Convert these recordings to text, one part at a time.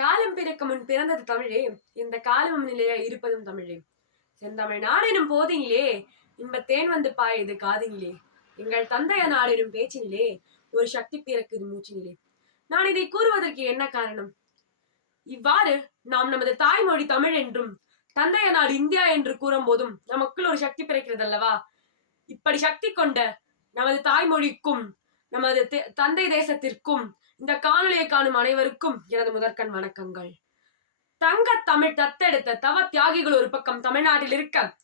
காலம் பிறக்க முன் பிறந்தது தமிழே. இந்த காலம் நிலையா இருப்பதும் தமிழே. செந்தமிழ் நாடெனும் போதினிலே இன்ப தேன் வந்து பாயது காதினிலே. எங்கள் தந்தைய நாடெனும் பேச்சினிலே ஒரு சக்தி பிறக்குது மூச்சினிலே. நான் இதை கூறுவதற்கு என்ன காரணம்? இவ்வாறு நாம் நமது தாய்மொழி தமிழ் என்றும் தந்தைய நாடு இந்தியா என்று கூறும் போதும் நமக்குள் ஒரு சக்தி பிறக்கிறது அல்லவா இப்படி சக்தி கொண்ட நமது தாய்மொழிக்கும் நமது தந்தை தேசத்திற்கும் இந்த காணொலியை காணும் அனைவருக்கும் எனது முதற்கண் வணக்கங்கள். தங்க தமிழ் தத்தெடுத்த தவ தியாகிகள் ஒரு பக்கம் தமிழ்நாட்டில் இருக்க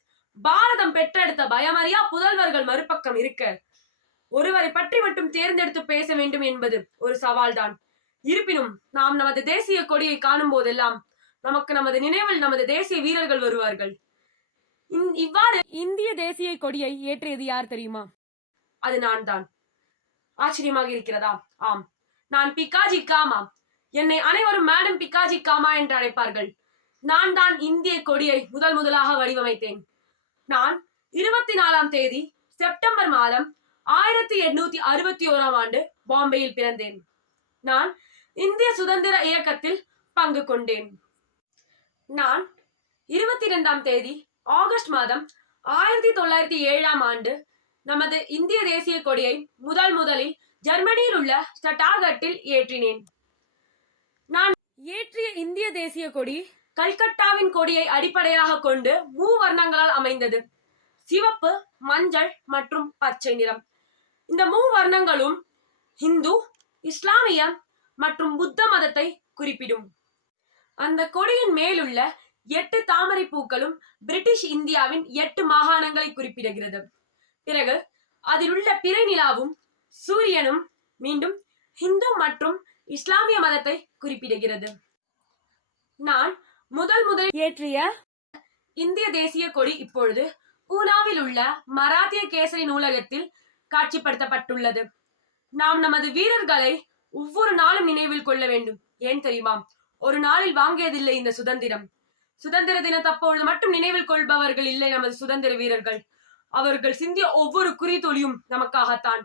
பாரதம் பெற்றெடுத்த பயமறியா புதல்வர்கள் மறுபக்கம் இருக்க ஒருவரை பற்றி மட்டும் தேர்ந்தெடுத்து பேச வேண்டும் என்பது ஒரு சவால்தான். இருப்பினும் நாம் நமது தேசிய கொடியை காணும் போதெல்லாம் நமக்கு நமது நினைவில் நமது தேசிய வீரர்கள் வருவார்கள். இந்- இவ்வாறு இந்திய தேசிய கொடியை ஏற்றியது யார் தெரியுமா? அது நான் தான் ஆச்சரியமாக இருக்கிறதா? ஆம். நான் பிகாஜி காமா. என்னை அனைவரும் மேடம் பிகாஜி காமா என்று அழைப்பார்கள். நான் தான் இந்திய கொடியை முதல் முதலாக வடிவமைத்தேன். நான் இருபத்தி நாலாம் தேதி செப்டம்பர் மாதம் ஆயிரத்தி எட்நூத்தி அறுபத்தி ஓராம் ஆண்டு பாம்பேயில் பிறந்தேன். நான் இந்திய சுதந்திர இயக்கத்தில் பங்கு கொண்டேன். நான் இருபத்தி இரண்டாம் தேதி ஆகஸ்ட் மாதம் ஆயிரத்தி தொள்ளாயிரத்தி ஏழாம் ஆண்டு நமது இந்திய தேசிய கொடியை முதல் முதலில் ஜெர்மனியில் உள்ள ஸ்டட்டாகட்டில் ஏற்றினேன். நான் ஏற்றிய இந்திய தேசிய கொடி கல்கட்டாவின் கொடியை அடிப்படையாக கொண்டு மூவர்ணங்களால் அமைந்தது. சிவப்பு மஞ்சள் மற்றும் பச்சை நிறம். இந்த மூவர்ணங்களும் இந்து இஸ்லாமிய மற்றும் புத்த மதத்தை குறிப்பிடும். அந்த கொடியின் மேலுள்ள எட்டு தாமரை பூக்களும் பிரிட்டிஷ் இந்தியாவின் எட்டு மாகாணங்களை குறிப்பிடுகிறது. பிறகு அதில் உள்ள பிறை நிலாவும் சூரியனும் மீண்டும் இந்து மற்றும் இஸ்லாமிய மதத்தை குறிப்பிடுகிறது. நான் முதல் முதல் ஏற்றிய இந்திய தேசிய கொடி இப்பொழுது பூனாவில் உள்ள மராத்திய கேசரி நூலகத்தில் காட்சிப்படுத்தப்பட்டுள்ளது. நாம் நமது வீரர்களை ஒவ்வொரு நாளும் நினைவில் கொள்ள வேண்டும். ஏன் தெரியுமா? ஒரு நாளில் வாங்கியதில்லை இந்த சுதந்திரம். சுதந்திர தினம் தப்பொழுது மட்டும் நினைவில் கொள்பவர்கள் இல்லை நமது சுதந்திர வீரர்கள். அவர்கள் சிந்திய ஒவ்வொரு குறித்தொலியும் நமக்காகத்தான்.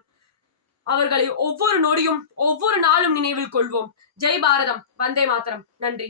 அவர்களை ஒவ்வொரு நொடியும் ஒவ்வொரு நாளும் நினைவில் கொள்வோம். ஜெய் பாரதம். வந்தே மாத்திரம் நன்றி.